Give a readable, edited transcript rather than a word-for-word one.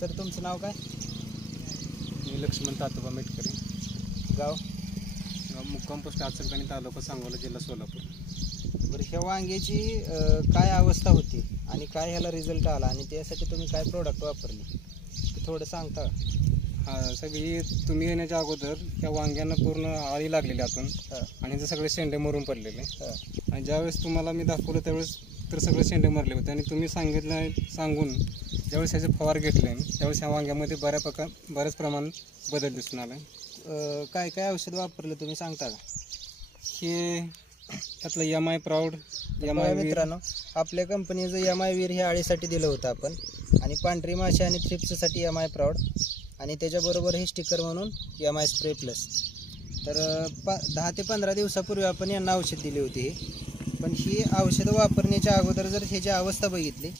Sir तुमचं नाव काय? मी लक्ष्मण तातोबा मेटकरी, गाव? मुक्काम पोस्ट आचलकणी, तालुका सांगोला, जिल्हा सोलापूर. बरं, ह्या वांग्याची काय अवस्था होती आणि काय ह्याला रिझल्ट आला आणि त्यासाठी तुम्ही काय प्रोडक्ट वापरले ते थोडं सांगता? हा सगळी तुम्ही येण्याच्या अगोदर ह्या वांग्यांना पूर्ण आळी लागलेली आतून आणि ते सगळे शेंडे मरून पडलेले. आणि ज्यावेळेस तुम्हाला मी दाखवलं त्यावेळेस तर सगळे शेंडे मरले होते आणि तुम्ही सांगून ज्यावेळेस ह्याचे फवार घेतले त्यावेळेस ह्या वांग्यामध्ये बऱ्याच प्रमाणात बदल दिसून आला. काय काय औषध वापरलं तुम्ही सांगता का? हे त्यातलं MI प्राऊड, मित्रांनो, आपल्या कंपनीचं MI वीर हे आळीसाठी दिलं होतं आपण, आणि पांढरी माशी आणि थ्रिप्ससाठी MI प्राऊड, आणि त्याच्याबरोबर हे स्टिकर म्हणून MI स्प्रे प्लस. तर 10 ते 15 दिवसापूर्वी आपण यांना औषध दिली होती. पण ही औषधं वापरण्याच्या अगोदर जर ह्याची अवस्था बघितली